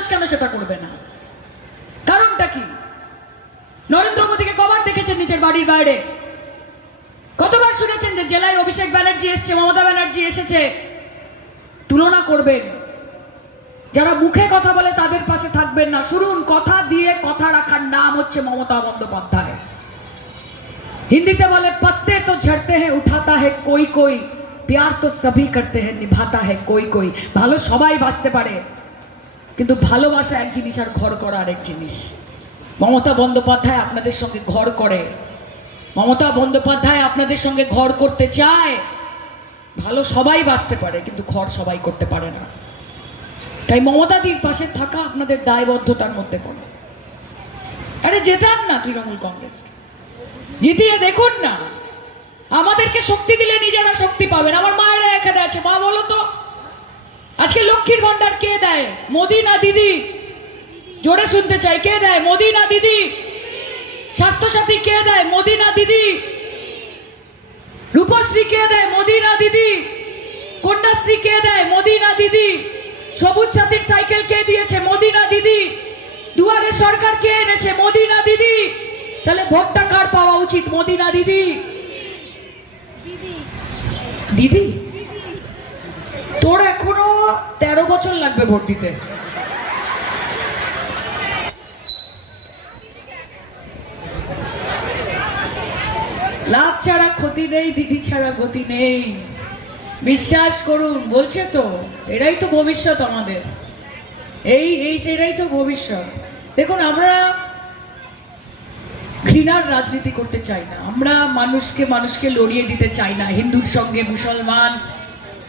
মানুষ কেন সেটা করবে না? কারণটা কি? নরেন্দ্র মোদীকে কবার দেখেছেন নিজের বাড়ির বাইরে? কতবার শুনেছেন যে জেলায় অভিষেক ব্যানার্জি এসছে, মমতা ব্যানার্জি এসেছে? তুলনা করবেন। যারা মুখে কথা বলে তাদের পাশে থাকবেন না। শুনুন, কথা দিয়ে কথা রাখার নাম হচ্ছে মমতা বন্দ্যোপাধ্যায়। হিন্দিতে বলে, পত্তে তো ঝড়তে হ্যাঁ উঠাতা হ্যাঁ কই কই। প্যার তো সবই করতে হ্যাঁ নিভাতা হ্যাঁ কই কই। ভালো সবাই বাঁচতে পারে। কিন্তু ভালোবাসা এক জিনিস আর ঘর করা আরেক জিনিস। মমতা বন্দ্যোপাধ্যায় আপনাদের সঙ্গে ঘর করে। মমতা বন্দ্যোপাধ্যায় আপনাদের সঙ্গে ঘর করতে চায়। ভালো সবাই বাঁচতে পারে, কিন্তু ঘর সবাই করতে পারে না। তাই মমতাদির পাশে থাকা আপনাদের দায়বদ্ধতার মধ্যে পড়ে। আরে যেতাম না তৃণমূল কংগ্রেস। জিতিয়ে দেখুন না। আমাদেরকে শক্তি দিলে নিজেরা শক্তি পাবেন। আমার মায়েরা এখানে আছে। মা, বলো তো। আজকে লক্ষ্মীর ভান্ডার কে দেয়? মোদি না দিদি। জোরে শুনতে চাই, কে দেয়? মোদি না দিদি। স্বাস্থ্যসাথী কে দেয়? মোদি না দিদি। রূপশ্রী কে দেয়? মোদি না দিদি। কন্যাশ্রী কে দেয়? মোদি না দিদি। সবুজ সাথীর সাইকেল কে দিয়েছে? মোদি না দিদি। দুয়ারে সরকার কে এনেছে? মোদি না দিদি। তাহলে ভোটটা কার পাওয়া উচিত? মোদি না দিদি। দিদি। এখনও তেরো বছর লাগবে ভোট দিতে। লাভ ছাড়া ক্ষতি নেই, দিদি ছাড়া গতি নেই। বিশ্বাস করুন, বলছে তো, এরাই তো ভবিষ্যৎ আমাদের। এই এই এরাই তো ভবিষ্যৎ। দেখুন, আমরা ঘৃণার রাজনীতি করতে চাই না। আমরা মানুষকে মানুষকে লড়িয়ে দিতে চাই না, হিন্দুর সঙ্গে মুসলমান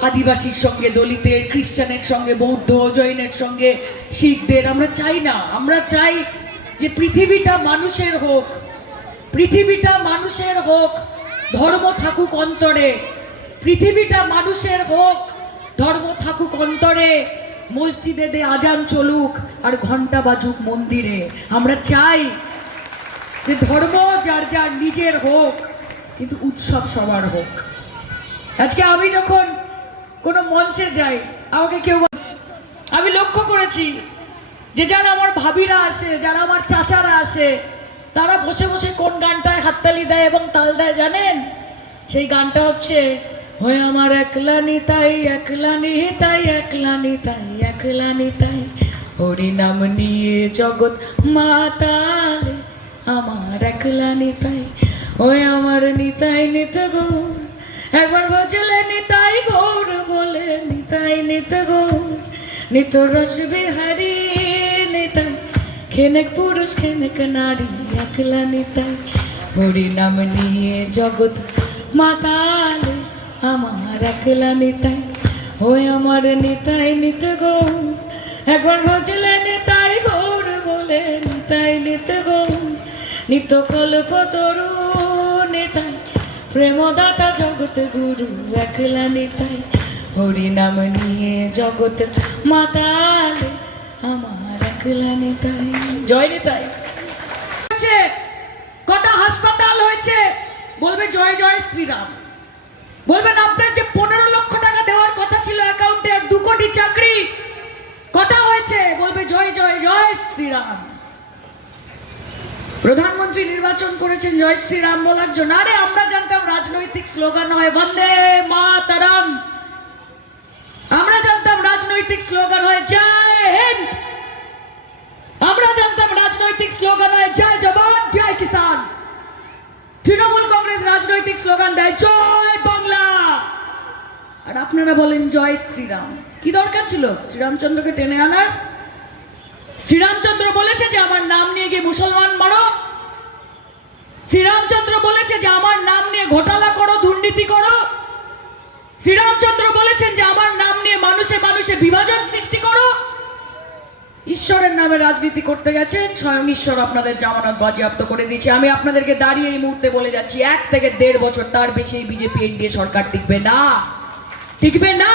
আদিবাসীর সঙ্গে, দলিতের, খ্রিস্টানের সঙ্গে, বৌদ্ধ, জৈনের সঙ্গে, শিখদের, আমরা চাই না। আমরা চাই যে পৃথিবীটা মানুষের হোক, পৃথিবীটা মানুষের হোক, ধর্ম থাকুক অন্তরে। পৃথিবীটা মানুষের হোক, ধর্ম থাকুক অন্তরে। মসজিদে দে আজান চলুক আর ঘণ্টা বাজুক মন্দিরে। আমরা চাই যে ধর্ম যার যার নিজের হোক, কিন্তু উৎসব সবার হোক। আজকে আমি যখন কোনো মঞ্চে যাই, আমাকে কেউ আমি লক্ষ্য করেছি যে যারা আমার ভাবিরা আসে, যারা আমার চাচারা আসে, তারা বসে বসে কোন গানটায় হাততালি দেয় এবং তাল দেয় জানেন? সেই গানটা হচ্ছে, হয়ে আমার একলা নিতাই একলা তাই একলা নিতাই একলা নিতাই হরি নাম নিয়ে জগৎ মাতাল আমার একলা নিতাই ওই আমার নিতাই নিত গৌর একবার ভজলে নিতাই গৌর বলে, নিতাই নিত গৌর, নিত রস বিহারি, নিতাই। খেনেক পুরুষ, খেনেক নারী, একলা নিতাই। হরি নাম নিয়ে জগৎ মাতাল, আমার একলা নিতাই। ওই আমার নিতাই নিত গৌর, একবার ভজলে নিতাই গৌর বলে, নিতাই নিত গৌর। নিত কল্প তরু নিতাই প্রেমদাতা জগৎ গুরু, একলা নিতাই হরি নাম নিয়ে জগৎ। মাতাল আমার একলা নিতাই। জয় নিতাই। কটা হাসপাতাল হয়েছে, বলবে জয় জয় শ্রীরাম। বলবেন আপনার যে পনেরো লক্ষ টাকা দেওয়ার কথা ছিল অ্যাকাউন্টে, দু কোটি চাকরি, কটা হয়েছে? বলবে জয় জয় জয় শ্রীরাম। প্রধানমন্ত্রী নির্বাচন করেছেন, জয় শ্রীরাম বলার জন্য। আরে, আমরা রাজনৈতিক স্লোগান হয়, বন্দে মাতারাম। আমরা জানতাম রাজনৈতিক স্লোগান হয়, জয় হিন্দ। আমরা জানতাম রাজনৈতিক স্লোগান হয়, জয় জবান জয় কিষান তৃণমূল কংগ্রেস রাজনৈতিক স্লোগান দেয়, জয় বাংলা। আর আপনারা বলেন, জয় শ্রীরাম। কি দরকার ছিল? শ্রীরামচন্দ্রকে টেনে আনার? শ্রীরামচন্দ্র বলেছে যে, আমার নাম নিয়ে গিয়ে মুসলমান শ্রীরামচন্দ্র বলেছে যে আমার নাম নিয়ে ঘোটালা করো, দুর্নীতি করো। শ্রীরামচন্দ্র বলেছেন যে আমার নাম নিয়ে মানুষে মানুষে বিভাজন সৃষ্টি করো। ঈশ্বরের নামে রাজনীতি করতে গেছেন, স্বয়ং ঈশ্বর আপনাদের জামানত বাজেয়াপ্ত করে দিয়েছে। আমি আপনাদেরকে দাঁড়িয়ে এই মুহূর্তে বলে যাচ্ছি, এক থেকে দেড় বছর তার বেশি বিজেপি এনডিএ সরকার টিকবে না। টিকবে না!